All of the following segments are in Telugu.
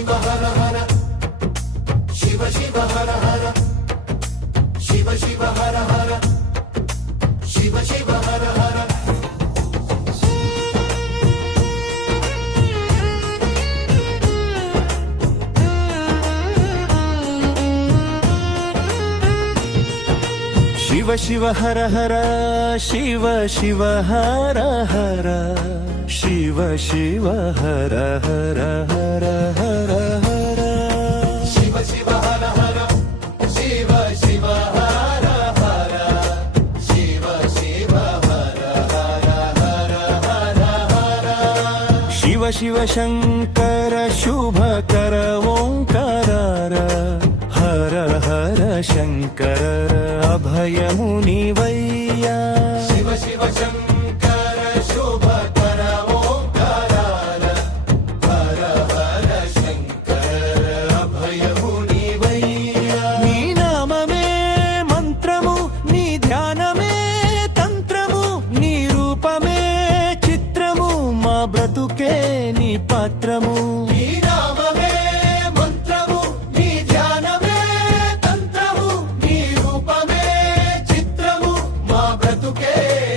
शिव हर हर शिव शिव हर हर शिव शिव हर हर शिव शिव हर हर शिव शिव हर हर शिव शिव हर हर शिव शिव हर हर हर हर हर शिव शिव हर हर शिव शिव हर हर शिव शिव हर हर हर हर हर शिव शिव शंकर शुभकर ओंकार हर हर शंकर अभयमुनिवय्या शिव शिव शंकर शुभकर ओंकार हर हर शंकर अभयमुनिवय्या नी नाममे मंत्रमु नी ध्यानमे तंत्रमु नी रूपमे चित्रमु मा ब्रतुके नी पात्रमु నీ నామమే మంత్రము నీ ధ్యానమే తంత్రము నీ రూపమే చిత్రము మా బ్రతుకే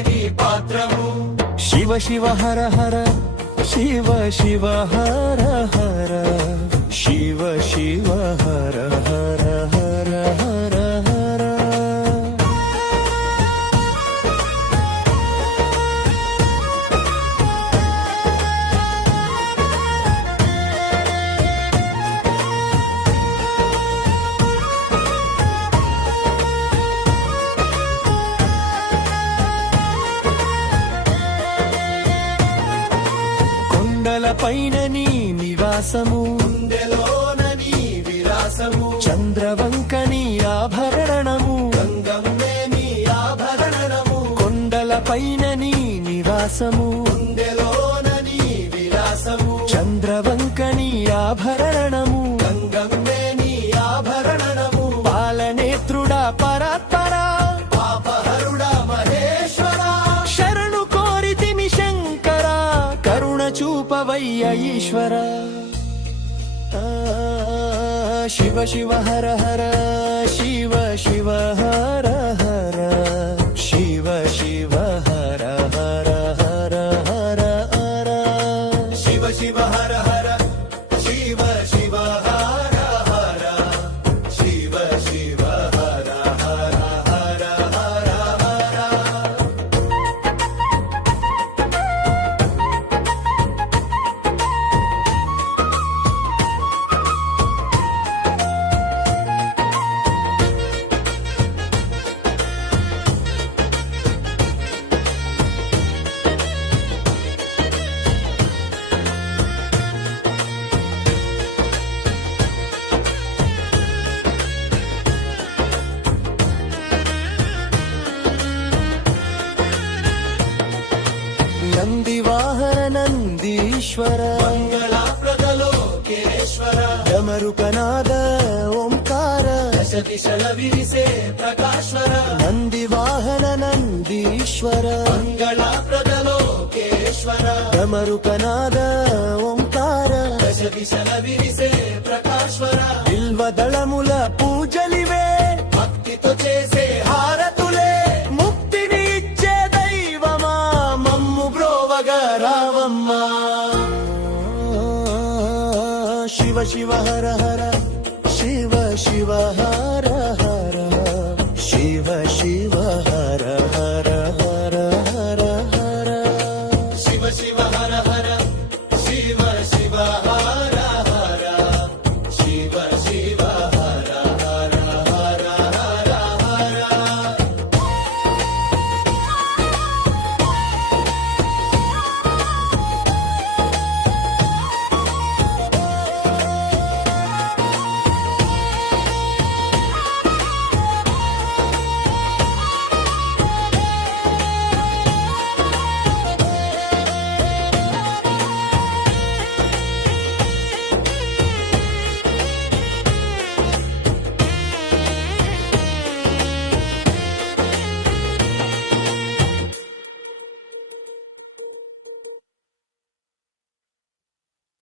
నీ పాత్రము शिव शिव हर हर शिव शिव हर हर शिव शिव हर हर हर हर हर కొండలపైన నీ నివాసము గుండెలోన నీ విలాసము చంద్రవంక నీ ఆభరణము గంగమ్మే నీ ఆభరణము కొండలపైన నీ నివాసము గుండెలోన నీ విలాసము చంద్రవంక నీ ఆభరణము గంగమ్మే నీ ఆభరణము పాలనేత్రుడా పరాత్పరా పాపహరుడా మహేశ్వరా శరణు కోరితిమి శంకర కరుణ చూపవయ్య ఈశ్వర శివ శివ హర హర శివ శివ హర హర శివ శివ హర హర హర హర హర शिव शिव हर हर शिव शिव हर हर शिव शिव हर हर हर हर हर నంది వాహన నందీశ్వర మంగళప్రద లోకేశ్వర డమరుకనాద ఓంకార దశ దిశల విరిసే ప్రకాశ్వర నంది వాహన నందీశ్వర మంగళప్రద లోకేశ్వర డమరుకనాద ఓంకార దశ దిశల విరిసే ప్రకాశ్వర బిల్వదళముల పూజలివే భక్తితో చేసే హారతులే ముక్తిని ఇచ్చే దైవమా మమ్ము బ్రోవగా రావమ్మా శివ శివ హర హర శివ శివ హర